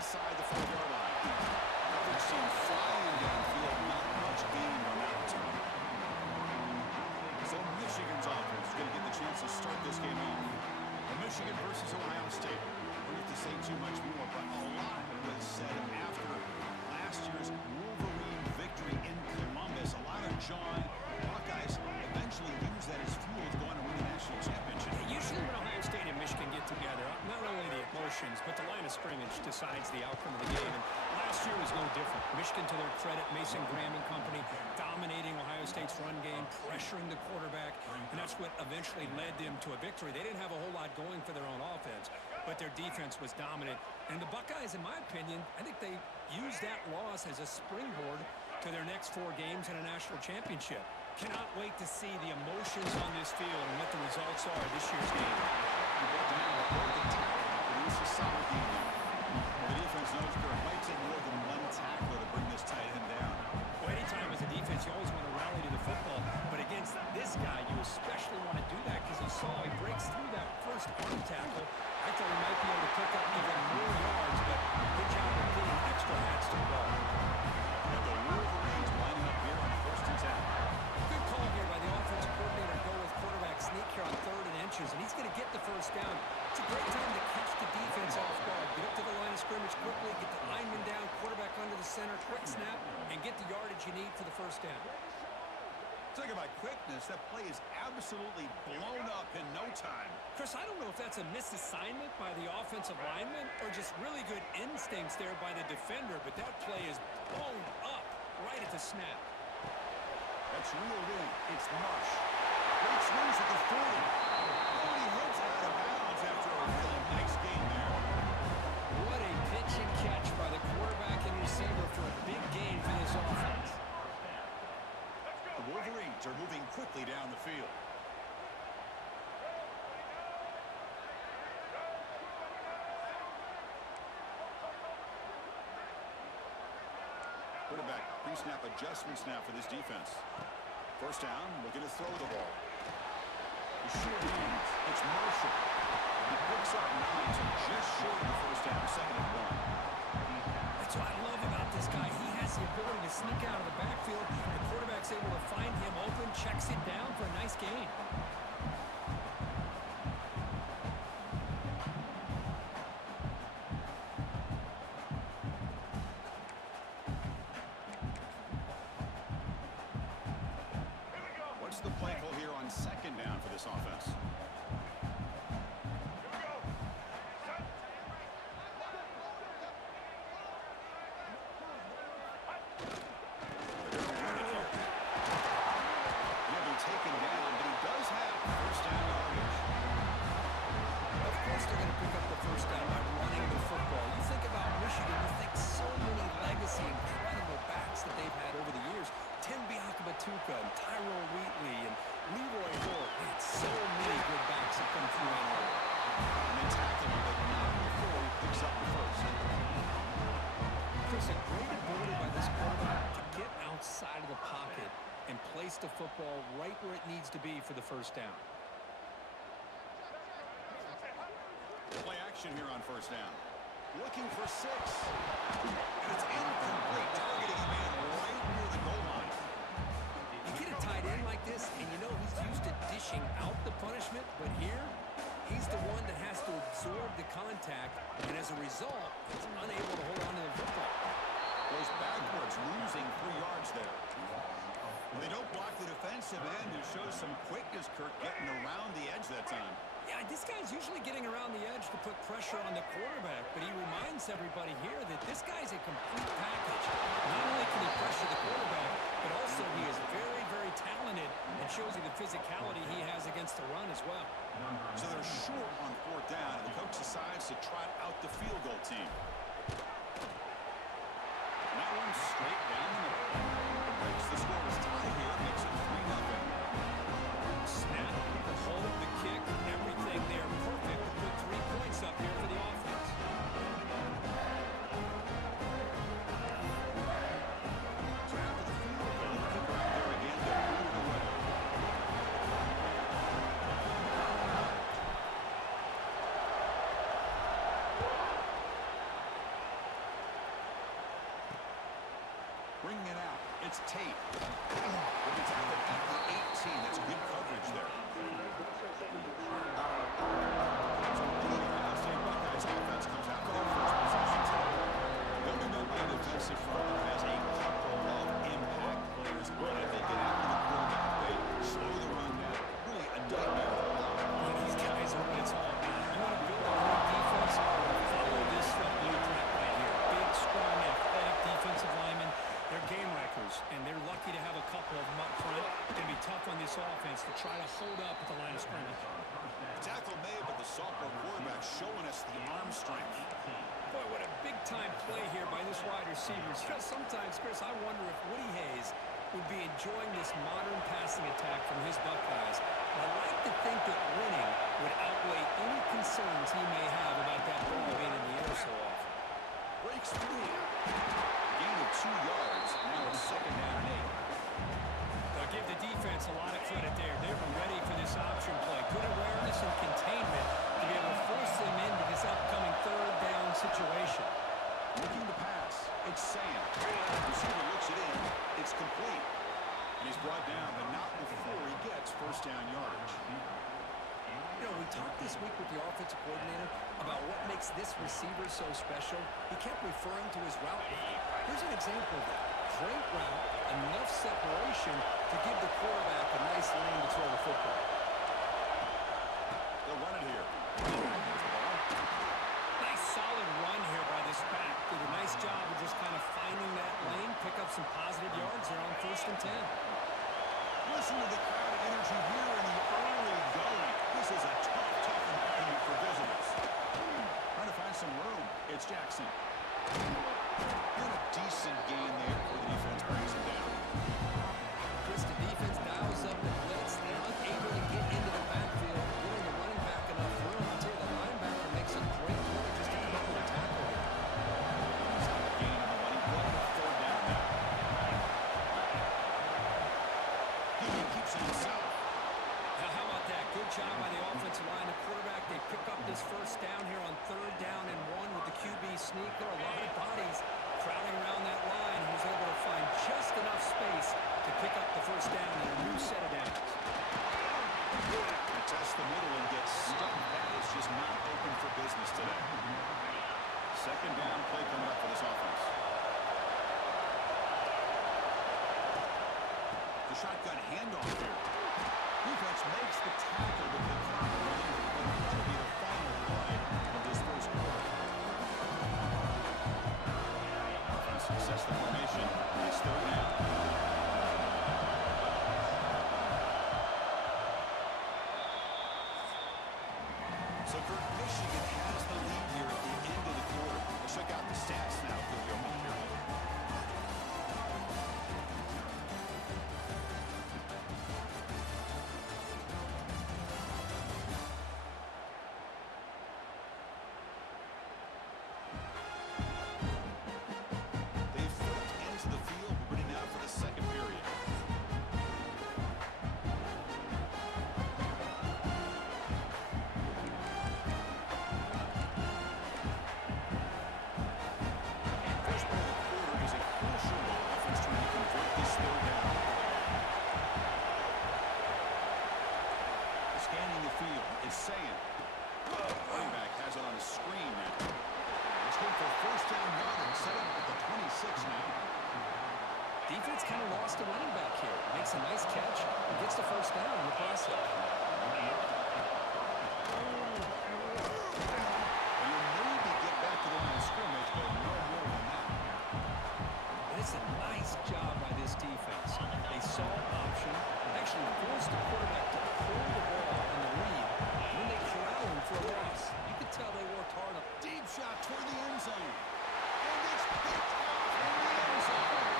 inside the 4-yard line. Coverage team flying downfield, not much gained on that return. So Michigan's offense is going to get the chance to start this game off. Michigan versus Ohio State. I don't have to say too much more, but a lot was said after last year's Wolverine victory in Columbus. A lot of John. Buckeyes eventually use that as fuel to go on and win the national championship. Usually when Ohio State and Michigan get together, not only the emotions, but the line of scrimmage decides the outcome of the game. And last year was no different. Michigan, to their credit, Mason Graham and company, dominating Ohio State's run game, pressuring the quarterback, and that's what eventually led them to a victory. They didn't have a whole lot going for their own offense, but their defense was dominant. And the Buckeyes, in my opinion, I think they used that loss as a springboard to their next 4 games in a national championship. Cannot wait to see the emotions on this field and what the results are this year's game. Produce a solid game. The defense knows there might take more than one tackler to bring this tight end down. Well, anytime as a defense, you always want to rally to the football, but against this guy, you especially want to do that because you saw he breaks through that first arm tackle. I thought he might be able to pick up even more yards, but good job of getting extra hats to the ball. And the Wolverines lining up here on 1st and 10. Good call here by the offensive coordinator. Go with quarterback sneak here on 3rd and inches, and he's going to get the first down. It's a great time to catch the defense off guard. Get up to the line of scrimmage quickly, get the lineman down, quarterback under the center, quick snap, and get the yardage you need for the first down. Talking about quickness, that play is absolutely blown up in no time. Chris, I don't know if that's a misassignment by the offensive lineman or just really good instincts there by the defender, but that play is blown up right at the snap. That's real win. It's Marsh. Great swings at the 40. And he heads out of bounds after a really nice game there. What a pitch and catch by the quarterback and receiver for a big gain for this offense. The Wolverines are moving quickly down the field. Quarterback pre-snap adjustments now for this defense. First down, looking to throw the ball. The short hands, it's Marshall. He picks up 9, so just short of the first down, 2nd and 1. That's what I love about this guy. He has the ability to sneak out of the backfield. The quarterback's able to find him open, checks it down for a nice gain. What's the play call here on 2nd down for this offense? Tyrone Wheatley and Leroy Hoare. It's so many good backs that come through on there. And they tackle him, but not before he picks up the first. Chris, a great ability by this quarterback to get outside of the pocket and place the football right where it needs to be for the first down. Play action here on 1st down. Looking for 6. And it's incomplete. Targeting a man right near the goal line. Tight end like this, and you know he's used to dishing out the punishment, but here, he's the one that has to absorb the contact, and as a result, he's unable to hold on to the football. Goes backwards, losing 3 yards there. When they don't block the defensive end, it shows some quickness, Kirk, getting around the edge that time. Yeah, this guy's usually getting around the edge to put pressure on the quarterback, but he reminds everybody here that this guy's a complete package. Not only can he pressure the quarterback, but also he is very, very talented and shows you the physicality he has against the run as well. So they're short on 4th down, and the coach decides to trot out the field goal team. And that one straight down the middle. It breaks the score is tied here, makes it 3-0. Snap, the hold, the kick, everything there perfect to put 3 points up here for the offense. So after the field goal, the kicker out there again to put it away. It's Tate. With the tackle at the 18. That's good coverage there. So the Ohio State Buckeyes offense comes out for their first possession today. They'll be met by a defensive front that has a couple of impact players on it. They get after the quarterback. They slow the run down. Really a nightmare. Well, these guys are what it's all about. You want to build a great defense? Follow this blueprint right here. Big, strong, athletic defensive linemen. They're game wreckers, and they're lucky to have a couple of them up front. It's going to be tough on this offense to try to hold up at the line of scrimmage. Tackle made, but the sophomore quarterback showing us the arm strength. Boy, what a big-time play here by this wide receiver. You know, sometimes, Chris, I wonder if Woody Hayes would be enjoying this modern passing attack from his Buckeyes. I like to think that winning would outweigh any concerns he may have about that ball being in the air so often. Breaks free. Gain of 2 yards. Now it's second down and 8. They'll give the defense a lot of credit there. They were ready for this option play. Good awareness and containment to be able to force them into this upcoming third down situation. Looking to pass. It's Sam. Receiver looks it in. It's complete. And he's brought down, but not before he gets first down yardage. You know, we talked this week with the offensive coordinator about what makes this receiver so special. He kept referring to his route. Here's an example of that. Great route, enough separation to give the quarterback a nice lane to throw the football. They'll run it here. Nice solid run here by this back. Did a nice job of just kind of finding that lane, pick up some positive yards there on 1st and 10. Listen to the crowd energy here in the early going. This is a tough environment for visitors. Trying to find some room. It's Jackson. And a decent gain there for the defense brings him down. Chris, the defense dials up the blitz. They're unable to get into the backfield, giving the running back enough room. I'll tell you, the linebacker makes a great play just to come up with a tackle here. Gain on the running play. Third down now. He keeps it himself. Now, how about that? Good job by the offensive line. The quarterback, they pick up this first down here on 3rd down and 1 with the QB sneak. There are a lot of bodies crowding around that line. He was able to find just enough space to pick up the first down in a new set of downs. They test the middle and get stuck. That is just not open for business today. Second down play coming up for this offense. The shotgun handoff here. Defense makes the tackle, but they can't win. And that'll be the final play of this first quarter. Offense success the formation. It's third down. So Michigan has the lead here at the end of the quarter. Let's check out the stats now for the opening period. They've flipped into the field, ready now for the second period. First play of the quarter is a crucial one. Offense trying to convert this third down. Scanning the field, it's saying. Running back has it on a screen now. It's good for first down yardage, set up at the 26 now. Defense kind of lost a running back here. Makes a nice catch and gets the first down in the process. You maybe get back to the line of scrimmage, but no more than that. It's a nice job by this defense. They saw option, actually forced the quarterback to pull the ball on the read. When they corral him for a loss, you could tell they worked hard on. Deep shot toward the end zone. And it's picked off in the end zone.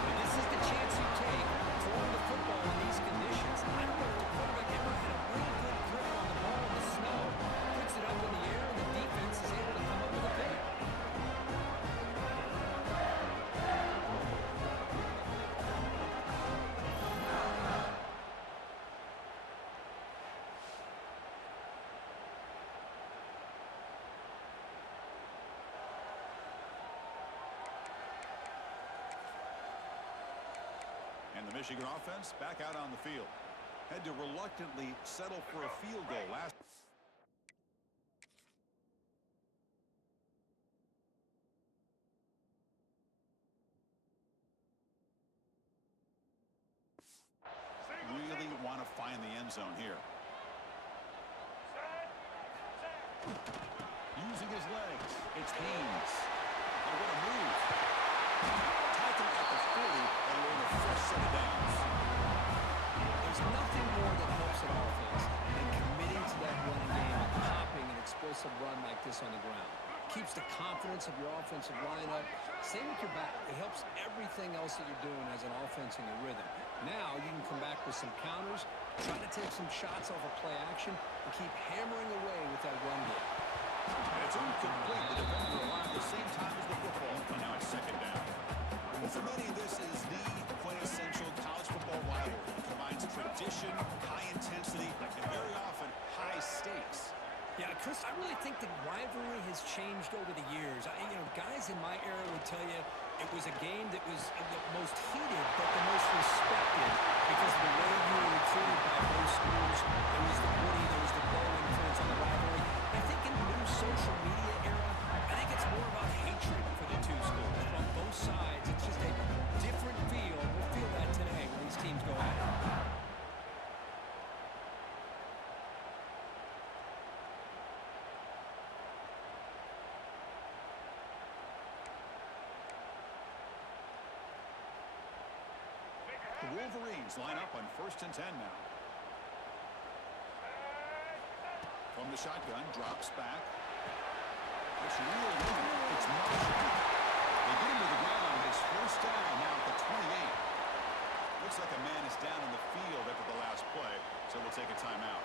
And this is the chance you take Michigan offense back out on the field. Had to reluctantly settle for a field goal last. Really want to find the end zone here. Using his legs, it's Haynes. And what a move. Tackle at the 40, and we're in a fresh set of downs. There's nothing more that helps an offense than committing to that running game and popping an explosive run like this on the ground. Keeps the confidence of your offensive lineup. Same with your back. It helps everything else that you're doing as an offense in your rhythm. Now you can come back with some counters, try to take some shots off of play action, and keep hammering away with that run game. And it's incomplete. The defender arrived at the same time as the football, and now it's second down. Well, for many, this is the quintessential college football rivalry. It combines tradition, high intensity, and very often high stakes. Yeah, Chris, I really think the rivalry has changed over the years. Guys in my era would tell you it was a game that was the most heated but the most respected because of the way you were treated by both schools. There was the Woody, there was the Bo influence on the rivalry. I think in the new social media era, I think it's more about hatred for the two schools. On both sides, it's just a different feel. We'll feel that today when these teams go at it. The Wolverines line up on 1st and 10 now. From the shotgun, drops back. It's real good. It's Marshall. They get him to the ground. It's 1st down now at the 28. Looks like a man is down in the field after the last play, so we'll take a timeout.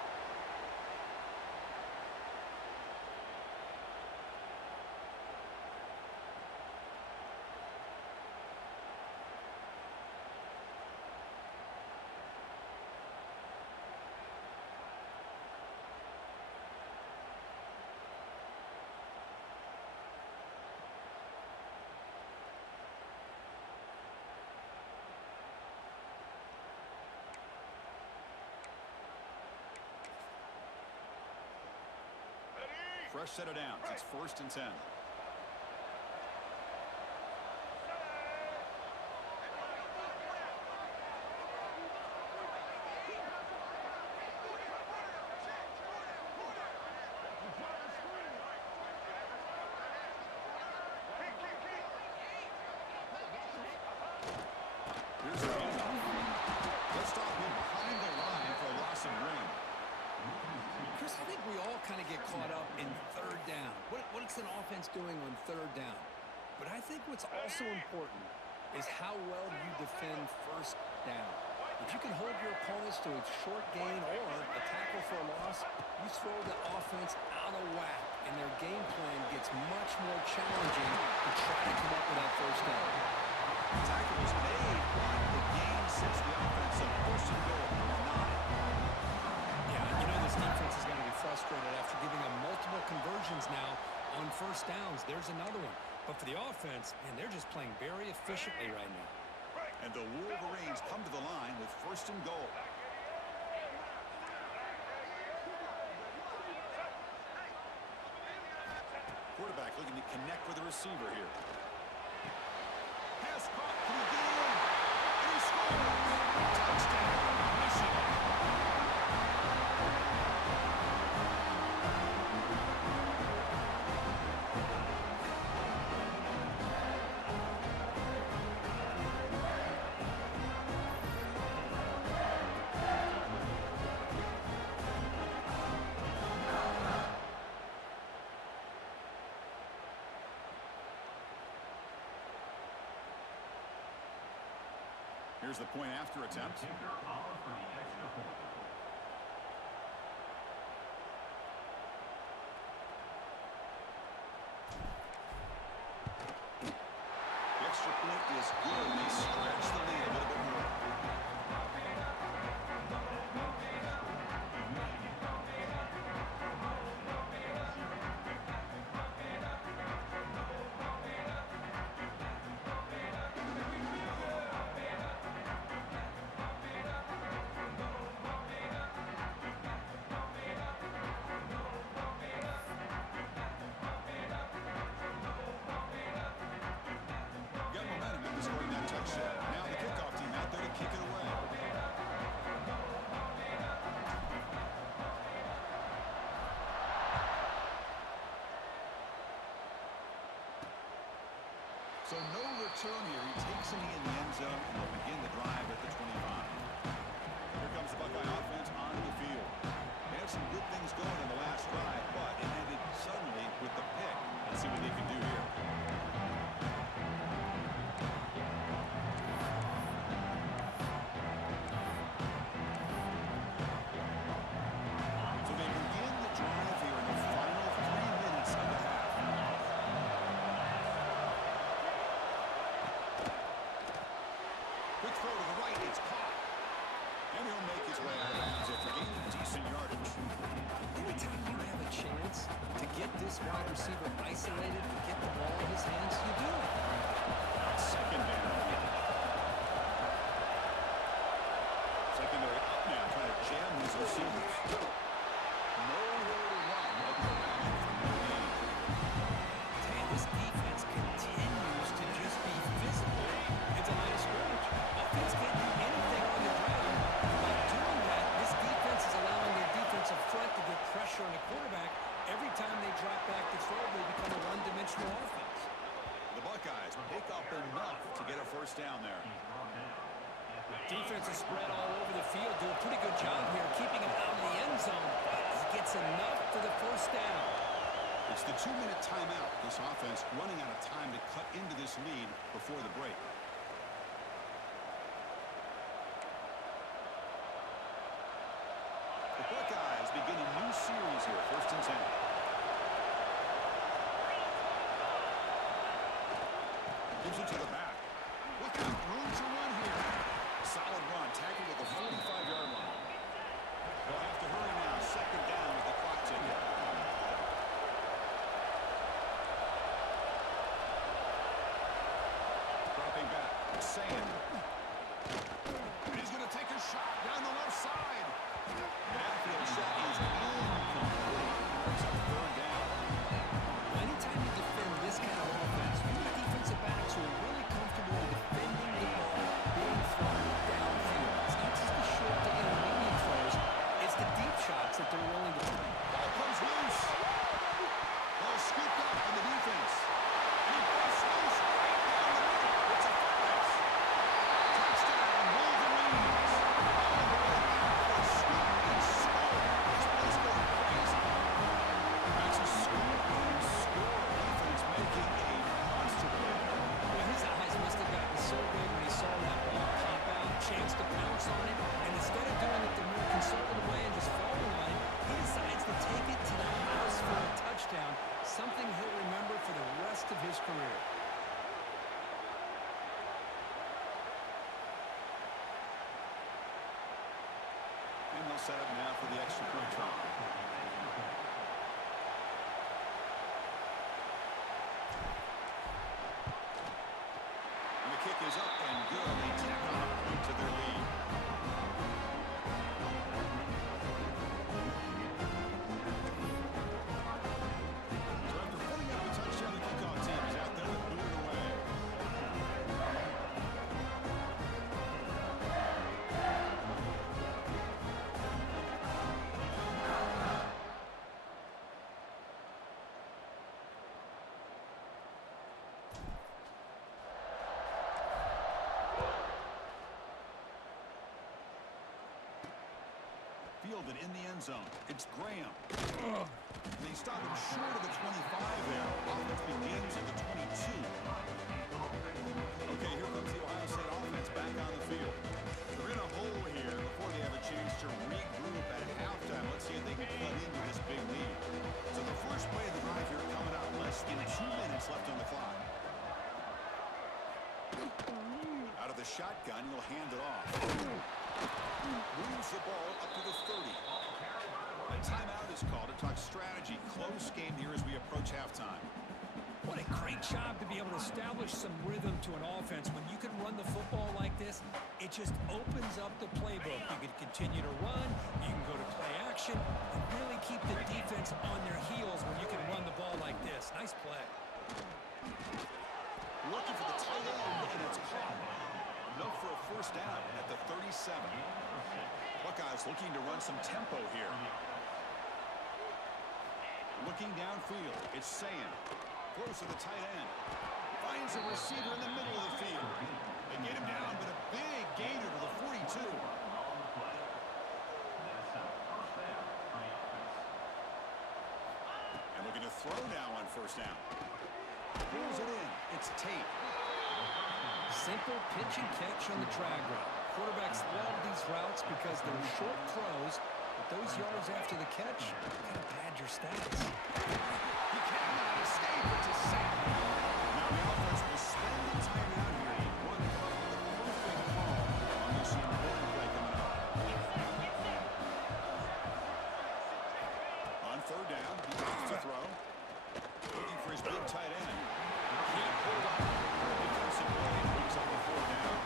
Fresh set of downs. It's 1st and 10. Here's the handoff. Let's stop him behind the line for a loss and run. Chris, I think we all kind of get caught up in 3rd down. What's an offense doing on 3rd down? But I think what's also important is how well you defend 1st down. If you can hold your opponents to a short gain or a tackle for a loss, you throw the offense out of whack, and their game plan gets much more challenging to try to come up with that 1st down. Tackle was made, but the game sets the offense up 1st and goal. This defense is going to be frustrated after giving them multiple conversions now on 1st downs. There's another one. But for the offense, man, they're just playing very efficiently right now. And the Wolverines come to the line with 1st and goal. Quarterback looking to connect with the receiver here. Pass caught. Can he get in? And he scores! Touchdown, Michigan. Here's the point after attempt. The extra point is good. They stretch the lead a little bit more. So no return here. He takes it in the end zone, and they'll begin the drive at the 25. Here comes the Buckeye offense on the field. They had some good things going in the last drive, but it ended suddenly with the pick. Let's see what they can do here. So they begin the drive here in the final 3 minutes of the half. Quick throw to the right. It's caught. And he'll make his way out of bounds after gaining decent yardage. Anytime you have a chance to get this wide receiver isolated and get the ball in his hands, you do it. Second down. Secondary up now, trying to jam these receivers. Nowhere to run. But no action from the game. And this defense continues to just be physical. It's a line of scrimmage. Offense can't do anything on the ground. By doing that, this defense is allowing their defensive front to get pressure on the quarterback. Every time they drop back to throw, they become a one-dimensional offense. The Buckeyes pick up enough to get a first down there. Defense is spread all over the field, do a pretty good job here, keeping him out of the end zone, but he gets enough for the first down. It's the 2-minute timeout. This offense running out of time to cut into this lead before the break. The Buckeyes begin a new series here, 1st and 10. Gives it to the back. Look out, room to run here. Solid run, tackled at the 45-yard line. They'll have to hurry now, 2nd down with the clock ticking. Dropping back, Sam. And he's going to take a shot down the left side. The outfield shot is incomplete. It's a 3rd down. Anytime you defend this kind of offense, you need defensive backs who are really comfortable in defending the ball being thrown downfield. It's not just the short to intermediate throws, it's the deep shots that they're willing to take. Ball comes loose. Ball scooped up on the defense. He busts loose right down the middle. It's a foot race. Touchdown, Wolverines. All the way back for a scoop and score. This place going crazy. That's a scoop and score. Defense making a monster play. Well, his eyes must have gotten so big when he saw that ball pop out, chance to pounce on it, and instead of doing it the more conservative way and just falling on it, he decides to take it to the house for a touchdown, something he'll remember for the rest of his career. And they'll set up now for the extra point try. And the kick is up and good. They tack on a point to their lead. So after putting up a touchdown, the kickoff team is out there to boot it away. Fielded in the end zone. It's Graham. They stop him short of the 25 there. Offense begins at the 22. Okay, here comes the Ohio State offense back on the field. They're in a hole here before they have a chance to regroup at halftime. Let's see if they can cut into this big lead. So the first play of the drive here coming up. Less than 2 minutes left on the clock. Out of the shotgun, he'll hand it off. Moves the ball up to the 30. A timeout is called to talk strategy. Close game here as we approach halftime. What a great job to be able to establish some rhythm to an offense. When you can run the football like this, it just opens up the playbook. You can continue to run, you can go to play action, and really keep the defense on their heels when you can run the ball like this. Nice play. Looking for the tight end, and it's caught. Enough for a first down at the 37. Buckeyes looking to run some tempo here. Looking downfield, it's Sayan. Throws to the tight end. Finds a receiver in the middle of the field. They get him down, but a big gainer to the 42. And looking to throw now on first down. Pulls it in. It's Tate. Simple pitch and catch on the drag route. Quarterbacks love these routes because they're short throws, but those yards after the catch kind of pad your stats. He cannot escape. It's a sack. Now the offense will spend the timeout here. One call, the perfect call on this important play coming up. On third down, he wants to throw. Looking for his big tight end. Can't pull up. Defensive play brings up a fourth down.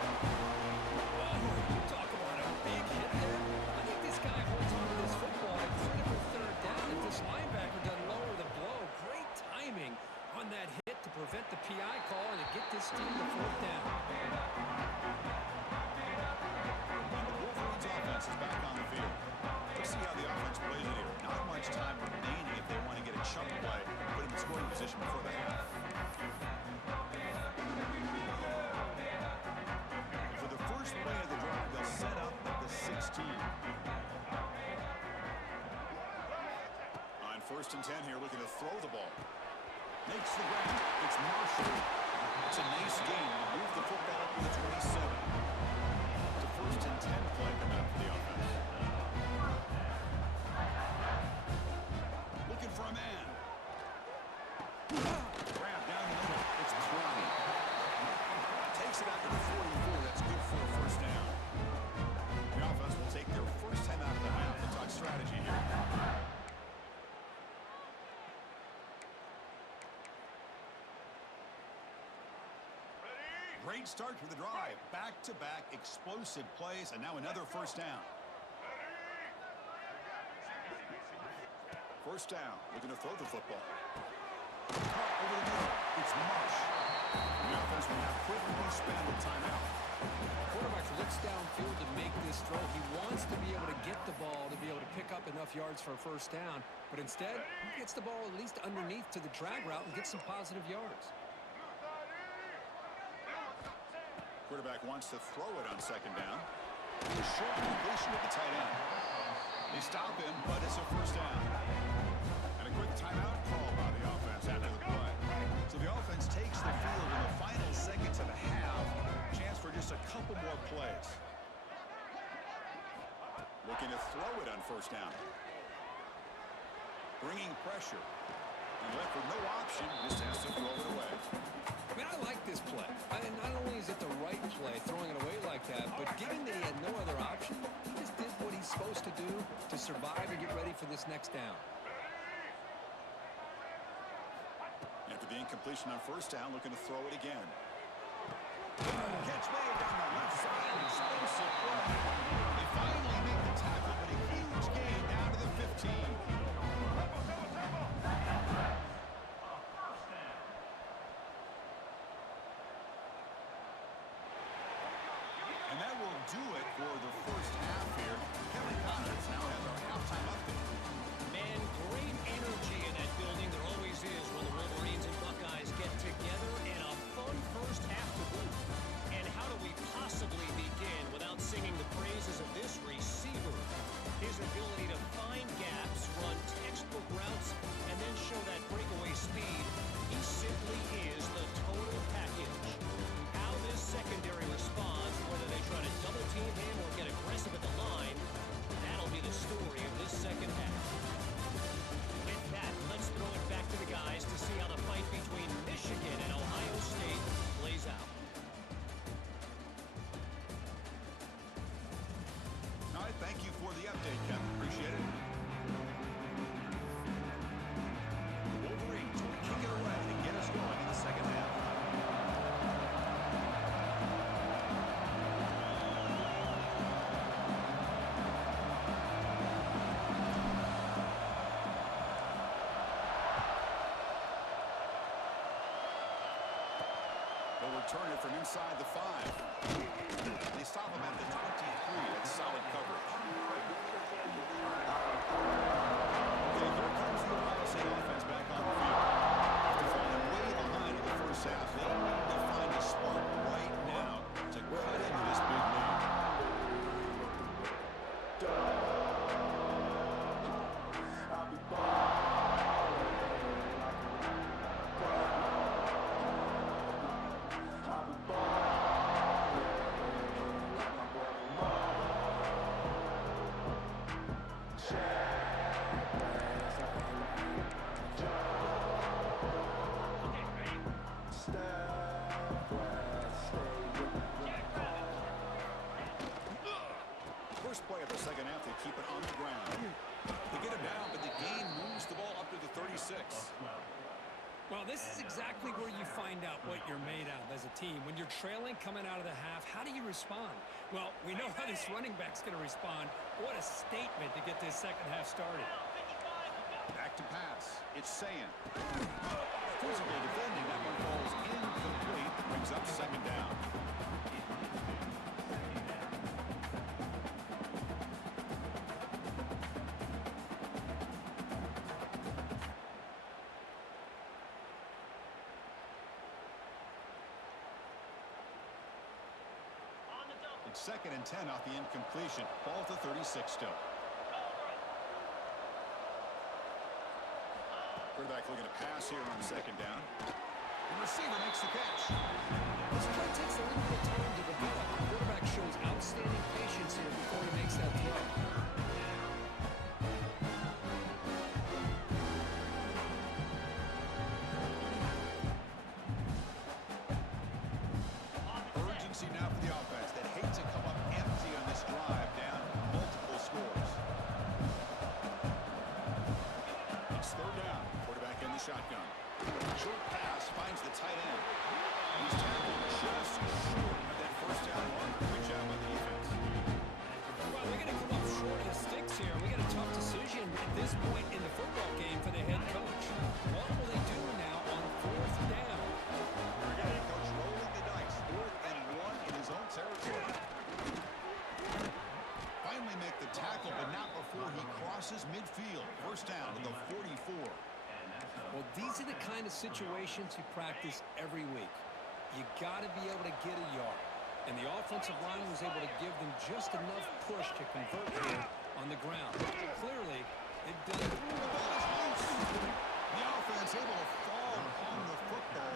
Talk about a big hit there. I think this guy holds on to this football at critical third down. If this linebacker doesn't lower the blow, great timing on that hit to prevent the PI call and to get this team to fourth down. And the Wolverines offense is back on the field. Let's see how the offense plays it here. Not much time remaining if they want to get a chunk play, put him in scoring position before the half. For the first play of the drive, they'll set up at the 16. On first and 10 here, looking to throw the ball. Makes the grab. It's Marshall. It's a nice game. Move the football up to the 27. It's a first and 10 play coming up for the offense. Looking for a man. Grab down the middle. It's Clowney. Takes it out to the 44. That's good for a first down. The offense will take their first time out of the half. They'll talk strategy here. Great start to the drive. Back-to-back explosive plays, and now another first down. First down, looking to throw the football. Caught over the middle. It's Marsh. The offense will now quickly spend the timeout. Quarterback looks downfield to make this throw. He wants to be able to get the ball to be able to pick up enough yards for a first down, but instead, he gets the ball at least underneath to the drag route and gets some positive yards. Quarterback wants to throw it on second down. A short completion with the tight end. They stop him, but it's a first down. And a quick timeout call by the offense after the play. So the offense takes the field in the final seconds of the half. Chance for just a couple more plays. Looking to throw it on first down. Bringing pressure. And left with no option, just has to throw it away. I mean, I like this play. And not only is it the right play, throwing it away like that, but given that he had no other option, he just did what he's supposed to do to survive and get ready for this next down. After the incompletion on first down, looking to throw it again. Catch made down the left side. Explosive play. They finally make the tackle, but a huge gain down to the 15. And that will do it for the first half here. Kevin Connors now has our halftime update. Man, great energy in that building. There always is when the Wolverines and Buckeyes get together, and a fun first half to boot. And how do we possibly begin without singing the praises of this receiver? His ability to find gaps, run textbook routes, and then show that breakaway speed. He simply is the total package. How this secondary responds, whether they try to double team him or get aggressive at the line, that'll be the story of this second half. With that, let's throw it back to the guys to see how the fight between Michigan and Ohio State plays out. All right, thank you for the update, Kevin. Appreciate it. The Wolverines will kick it away and get us going in the second half. They'll return it from inside the 5. They stop him at the 23. That's solid coverage. Okay, here comes the Ohio State offense back on the field. After falling way behind in the first half, they First play of the second half, they keep it on the ground. They get it down, but the gain moves the ball up to the 36. Well, this is exactly where you find out what you're made of as a team. When you're trailing coming out of the half, how do you respond? Well, we know how this running back's going to respond. What a statement to get this second half started. Back to pass. It's Sayan. Physical defending. That one falls incomplete. Brings up second down. It's 2nd and 10 off the incompletion. Ball to 36 still. Quarterback looking to pass here on second down. The receiver makes the catch. This play takes a little bit of time to develop. The quarterback shows outstanding patience here before he makes that throw. Urgency now for the offense that hate to come up empty on this drive, down multiple scores. It's 3rd down. Quarterback in the shotgun. Short pass finds the tight end. He's tackled just short of that first down marker. Good job by the defense. Well, they're going to come up short of the sticks here. We got a tough decision at this point in the football game for the head coach. What will they do now on 4th down? Head coach rolling the dice. 4th and 1 in his own territory. Finally make the tackle, but not before he crosses midfield. First down to the 44. Well, these are the kind of situations you practice every week. You got to be able to get a yard. And the offensive line was able to give them just enough push to convert here on the ground. Clearly, they've done it. The offense able to fall on the football.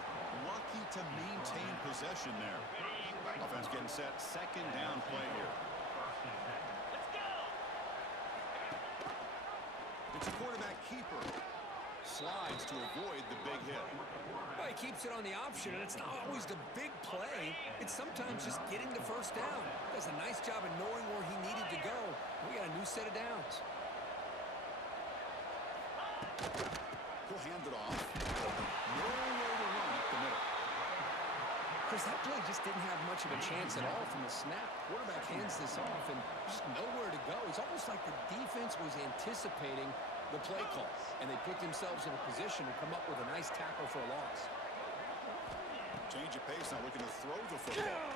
Lucky to maintain possession there. Offense getting set. 2nd down play here. It's a quarterback keeper. Slides to avoid the big hit. Well, he keeps it on the option, and it's not always the big play. It's sometimes just getting the first down. Does a nice job of knowing where he needed to go. We got a new set of downs. He'll hand it off. Nowhere to run up the middle. Chris, that play just didn't have much of a chance at all from the snap. Quarterback hands this off, and just nowhere to go. It's almost like the defense was anticipating the play call, and they put themselves in a position to come up with a nice tackle for a loss. Change of pace, now looking to throw the football.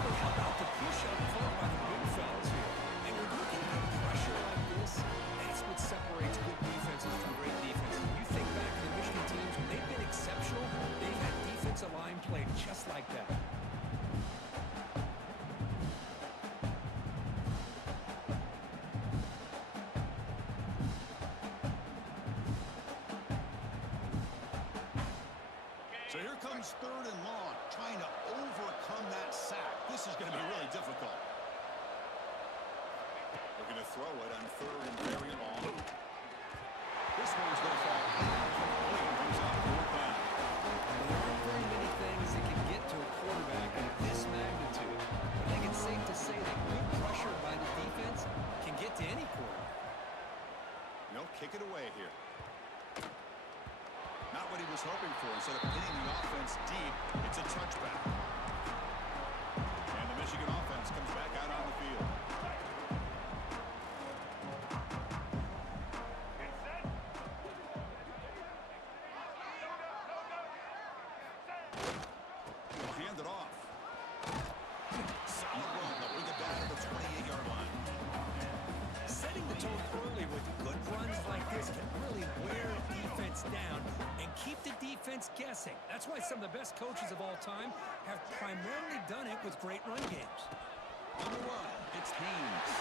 Well, how about the push up front by the big fellas here? And when you can get pressure like this, that's what separates good defenses from great defenses. You think back to the Michigan teams, when they've been exceptional, they've had defensive line play just like that. So here comes 3rd and long, trying to overcome that sack. This is going to be really difficult. Looking to throw it on 3rd and very long. This one's going to fall incomplete. Brings up 4th down. There aren't very many things that can get to a quarterback at this magnitude. But I think it's safe to say that good pressure by the defense can get to any quarterback. They'll kick it away here. Not what he was hoping for. Instead of pinning the offense deep, it's a touchback. And the Michigan offense comes back out on the field. He'll hand it off. Solid run. They'll bring it back to the 28-yard line. Setting the tone early with good runs like this can really wear a defense down and keep the defense guessing. That's why some of the best coaches of all time have primarily done it with great run games. On the run, it's Haynes.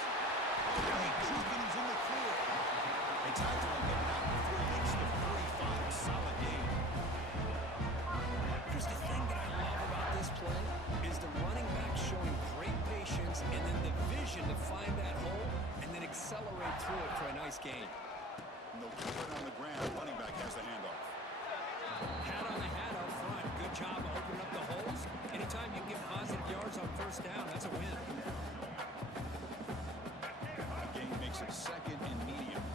Okay, Jenkins in the clear. They tackled him, but not before he gets to 45. Solid game. Chris, the thing that I love about this play is the running back showing great patience and then the vision to find that hole and then accelerate through it for a nice gain. No keep it on the ground. Running back has the handoff. Hat on the hat up front. Good job of opening up the holes. Anytime you can get positive yards on first down, that's a win. The game makes it second and medium.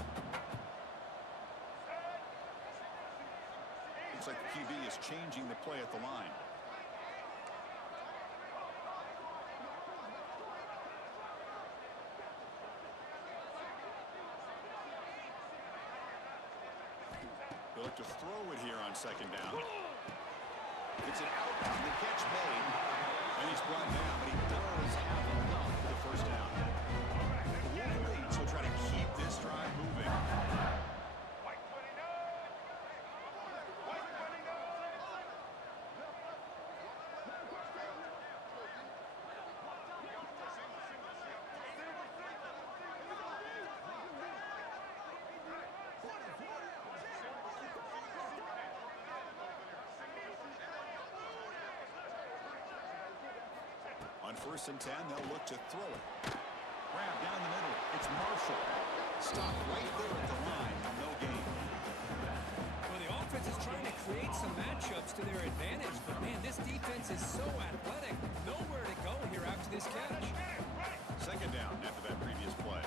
Looks like the QB is changing the play at the line. They look to throw it here on second down. It's an outbound. The catch made. And he's brought down, but he does have enough for the first down. The Wolverines will try to keep this drive moving. On 1st and 10, they'll look to throw it. Grab down the middle. It's Marshall. Stop right there at the line. No gain. Well, the offense is trying to create some matchups to their advantage, but man, this defense is so athletic. Nowhere to go here after this catch. Second down after that previous play.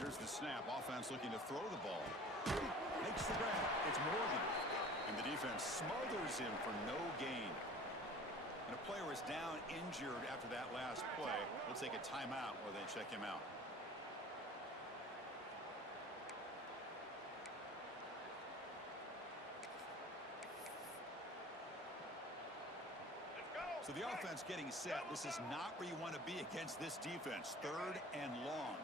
Here's the snap. Offense looking to throw the ball. Makes the grab. It's Morgan. And the defense smothers him for no gain. And a player is down injured after that last play. We'll take a timeout or they check him out. So the offense getting set. This is not where you want to be against this defense. 3rd and long.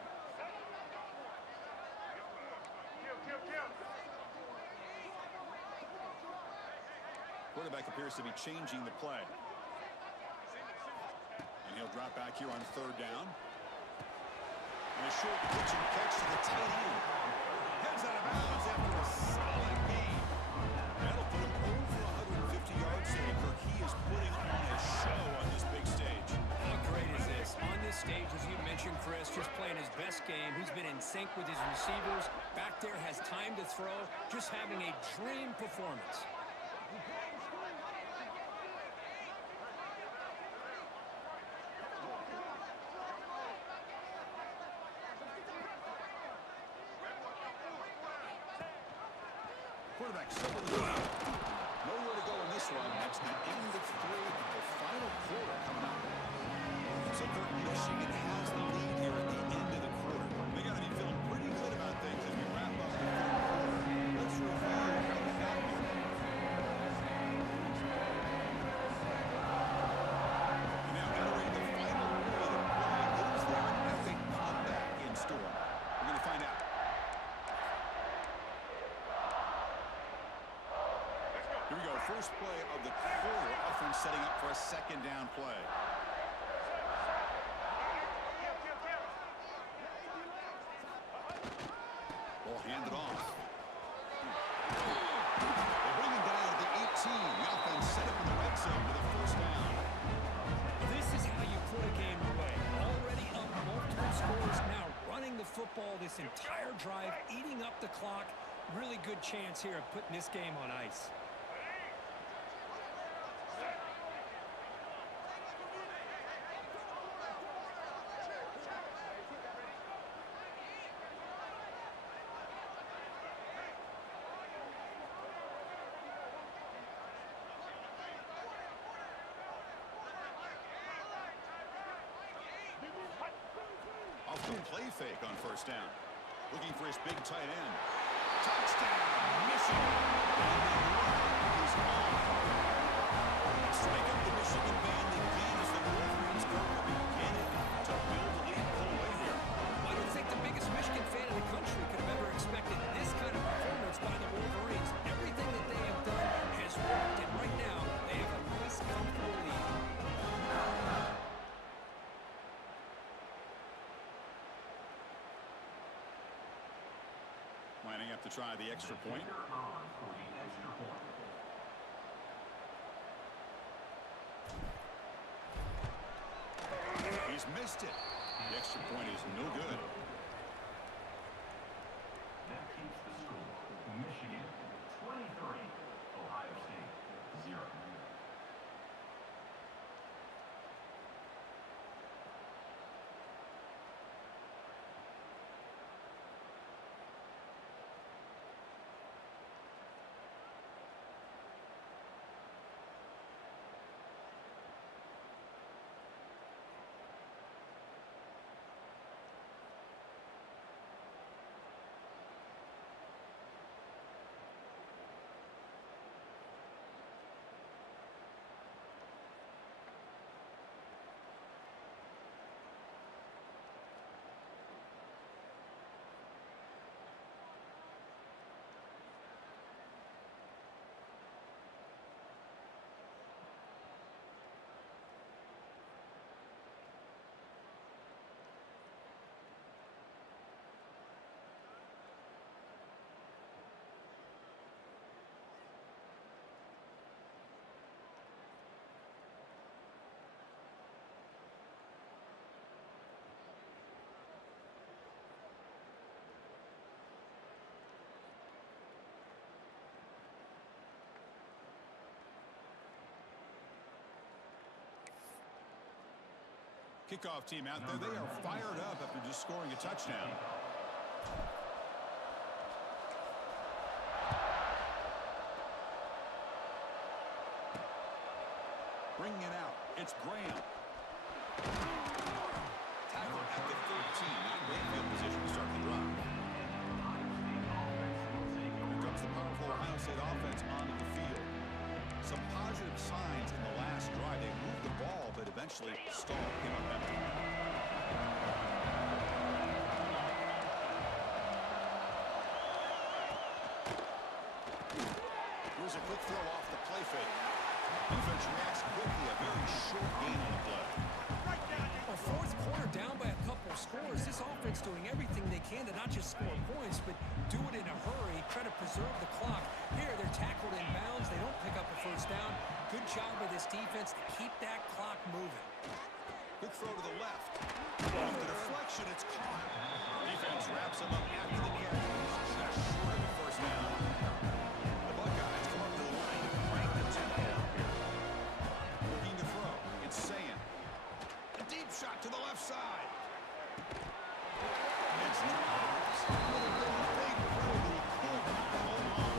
Quarterback appears to be changing the play. And he'll drop back here on 3rd down. And a short pitch and catch to the tight end. Heads out of bounds after a solid game. That'll put him over 150 yards today. Kirk, he is putting on a show on this big stage. How great is this? On this stage, as you mentioned, Chris, just playing his best game. He's been in sync with his receivers. Back there, has time to throw. Just having a dream performance. Quarterback still in the game. Nowhere to go in this one. That's the end of 3, the final quarter coming up. So Kirk, Michigan has the lead here at the end of the quarter. They got to be feeling pretty good about things as we wrap up the 3rd quarter. Let's review how we got here. Now entering the final period of play. Is there an epic comeback in store? We're going to find out. Here we go. First play of the quarter. Offense setting up for a 2nd down play. Ball handed off. They bring him down at the 18. The offense set up in the red zone with a 1st down. This is how you put a game away. Already up multiple scores, now running the football this entire drive, eating up the clock. Really good chance here of putting this game on ice. Off the play fake on 1st down. Looking for his big tight end. Touchdown, Michigan. And they win. Strike up the Michigan band again as the Wolverines are beginning to build a lead, pull away here. I don't think the biggest Michigan fan in the country could have ever expected this kind of performance by the Wolverines. Everything that they have done has worked, and right now they have a nice, comfortable lead. Lining up to try the extra point. He's missed it. The extra point is no good. That keeps the score. Michigan 23, Ohio State 0. Kickoff team out there, they are fired up after just scoring a touchdown. Bringing it out, it's Graham. Tackle at the 13, not great field position to start the drive. Here comes the powerful Ohio State offense onto the field. Some positive signs in the last drive. They moved the ball, but eventually stalled, came up empty. Here's a quick throw off the play fake. Defense reacts quickly, a very short gain on the play. A fourth quarter down by a couple scores. This offense doing everything they can to not just score points, but do it in a hurry, try to preserve the clock. Here, they're tackled in bounds. They don't pick up a first down. Good job by this defense to keep that clock moving. Quick throw to the left. Off the deflection, it's caught. Defense wraps him up after the catch. He's just short of the first down. The Buckeyes come up to the line to crank the tempo up here. Looking to throw. It's Sayin. A deep shot to the left side. It's Dobbs. Another big throw that he could not hold on.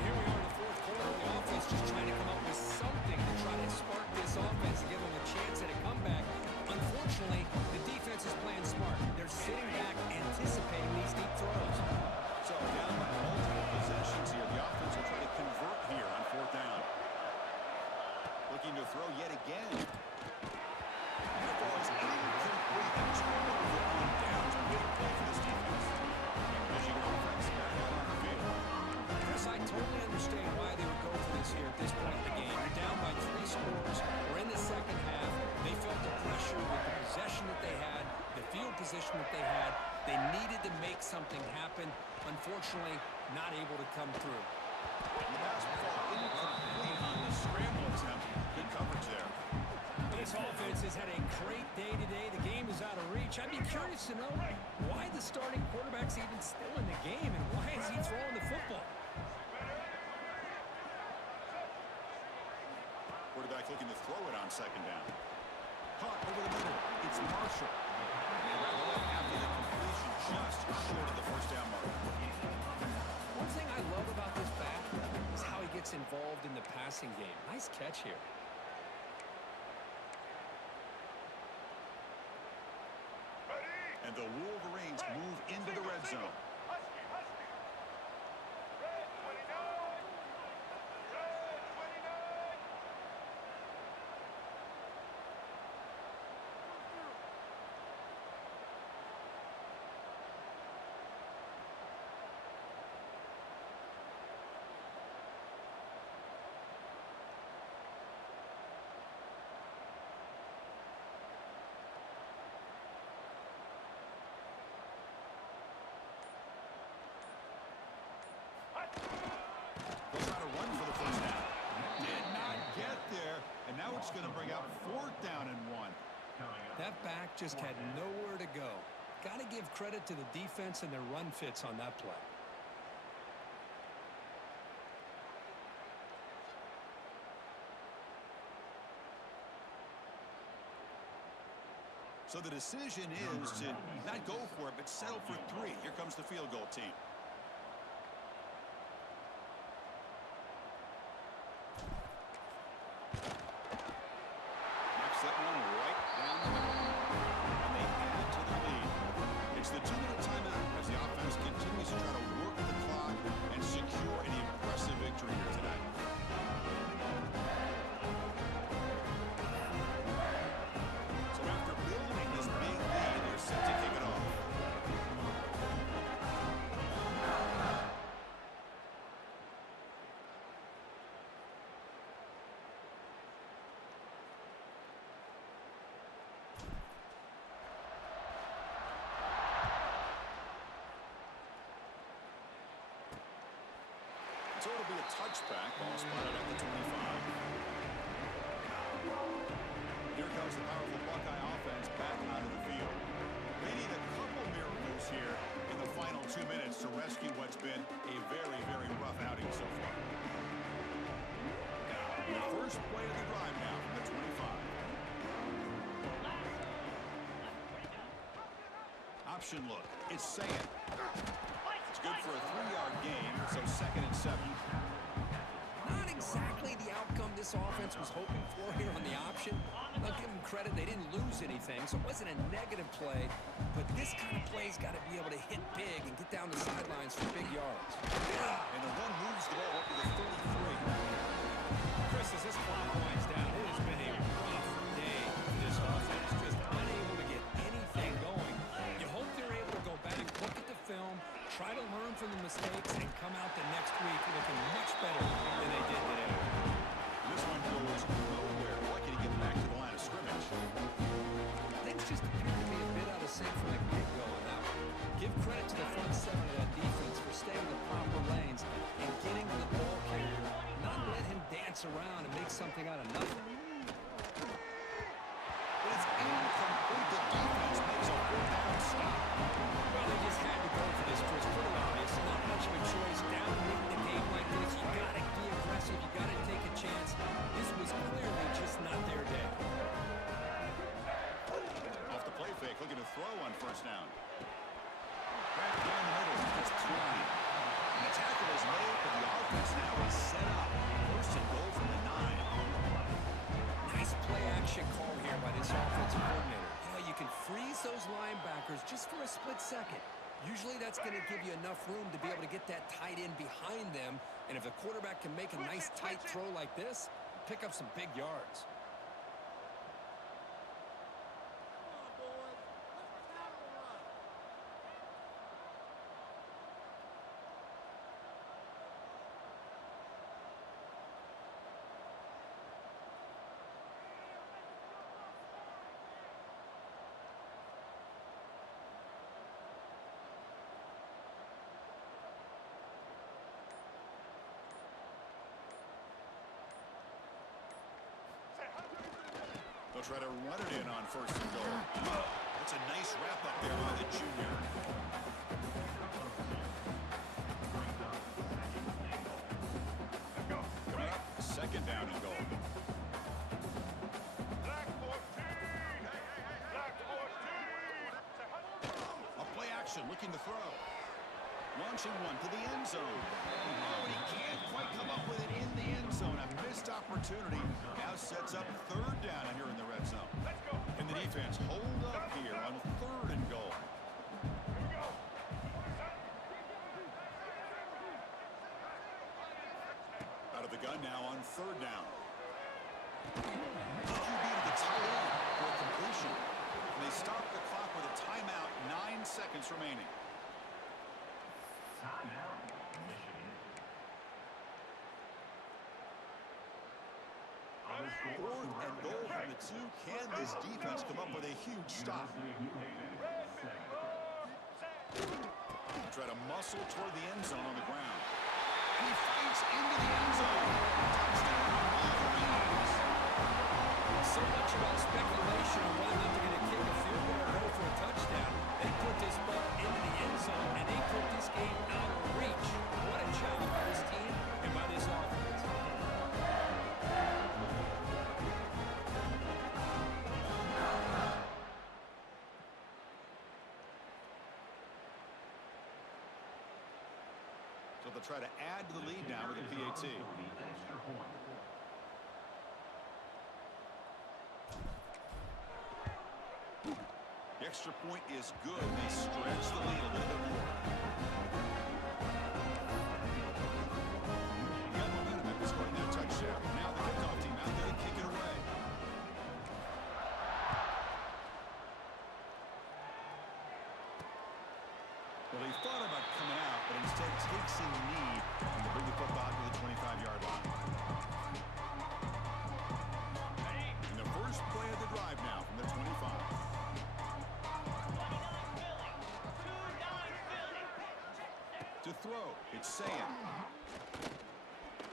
Here we are in the fourth quarter. The offense just trying to come up with something to try to spark this offense and give them a chance at a comeback. Unfortunately, the defense is playing smart. They're sitting back, anticipating these deep throws. So down by multiple possessions here. The offense will try to convert here on fourth down. Looking to throw yet again. That ball is incomplete. A turnover on downs. Big play for this defense. Michigan offense back out on the field. Chris, I totally understand why they would go for this here at this point in the game. You're down by 3 scores. We're in the second half. They felt the pressure with the possession that they had, the field position that they had. They needed to make something happen. Unfortunately, not able to come through. And the pass will fall incomplete on the scramble attempt. Good coverage there. This offense has had a great day today. The game is out of reach. I'd be curious to know why the starting quarterback's even still in the game and why is he throwing the football? Quarterback looking to throw it on second down. Caught over the middle. It's Marshall. And wrap it up after the completion, just short of the first down mark. One thing I love about this back is how he gets involved in the passing game. Nice catch here. And the Wolverines move into the red zone. that's going to bring up 4th down and 1. That back just had nowhere to go. Got to give credit to the defense and their run fits on that play. So the decision is to not go for it, but settle for 3. Here comes the field goal team. Knocks that one right down the middle. And they add to the lead. It's the 2-minute timeout as the offense continues to try to work the clock and secure an impressive victory here tonight. So after building this big lead, they're set to kick it off. So it'll be a touchback, ball spotted at the 25. Here comes the powerful Buckeye offense back onto the field. They need a couple miracles here in the final 2 minutes to rescue what's been a very, very rough outing so far. The first play of the drive now from the 25. Option look. It's Sayet. It's good for a 3-yard gain, so 2nd and 7. Not exactly the outcome this offense was hoping for here on the option. I'll give them credit, they didn't lose anything, so it wasn't a negative play. But this kind of play's got to be able to hit big and get down the sidelines for big yards. And the run moves the ball up to the 33. Chris, as this clock winds down, it has been a rough day for this offense. Just unable to get anything going. You hope they're able to go back, look at the film, try to learn from the mistakes, and come out the next week looking much better than they did today. This one goes nowhere. Lucky to get back to the line of scrimmage. Things just appear to be a bit out of sync from the get-go on that one. Give credit to the front 7 of that defense for staying in the proper lanes and getting to the ball carrier, not let him dance around and make something out of nothing. But it's incomplete. The defense makes a 4th down stop. Well, they just had to go for this, Chris. Pretty obvious. Not much of a choice. Down late in the game like this, you got to be aggressive. You got to take a chance. This was clearly just not their day. Off the play fake, looking to throw on 1st down. Back down the middle. It's Twine. And the tackle is made, but the offense now is set up. 1st and goal from the 9. Nice play-action call here by this offensive coordinator. You know, you can freeze those linebackers just for a split second. Usually that's going to give you enough room to be able to get that tight end behind them. And if the quarterback can make a nice tight throw like this, pick up some big yards. They'll try to run it in on 1st and goal. That's a nice wrap up there by the junior. Coming up, 2nd down and goal. A play action looking to throw. Launching one to the end zone. Oh, and he can't quite come up with it in the end zone. A missed opportunity. Now sets up 3rd down here in the red zone. And the defense hold up here on 3rd and goal. Out of the gun now on 3rd down. QB to the tight end for a completion. And they stop the clock with a timeout. 9 seconds remaining. Timeout, Michigan. 4th and goal from the 2. Can this defense come up with a huge stop? Try to muscle toward the end zone on the ground. And he fights into the end zone. Touchdown, Wolverines. So much about speculation on whether or not they're going to kick a field goal or go for a touchdown. They put this ball into the end zone, and they put this game out of reach. What a job by this team and by this offense. So they'll try to add to the lead now with a PAT. Extra point. The extra point is good. They stretch the lead a little bit more. You got momentum after scoring that touchdown. Now the kickoff team out there to kick it away. Well, he thought about coming out, but instead takes a knee to bring the football to the 25-yard line. And the first play of the drive now from the 25. To throw, it's Saying.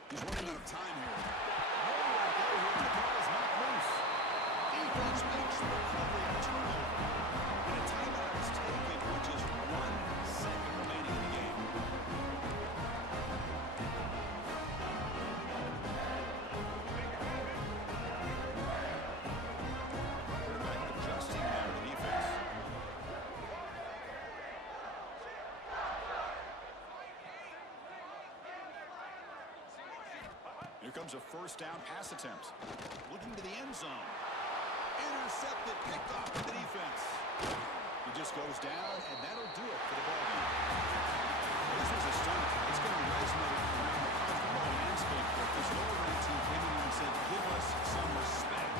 He's running out of time here. Nowhere to go here, and the ball is knocked loose. Defense makes the recovery and turnover. And a timeout is taken, which is 1 second remaining in the game. Quarterback adjusting now to the defense. Here comes a first down pass attempt. Looking to the end zone. Intercepted, picked off by the defense. He just goes down, and that'll do it for the ballgame. This was a stunt. It's going to resonate around the college football landscape. But this lower-ranked team came in and said, give us some respect.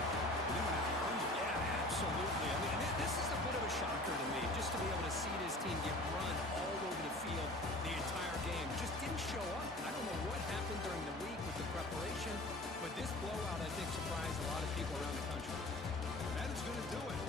And they went out and earned it. Yeah, absolutely. I mean, this is a bit of a shocker to me, just to be able to see this team get run all over the field the entire game. Just didn't show up. I don't know what happened during the week with the preparation, but this blowout, I think, surprised a lot of people around the country. That is going to do it.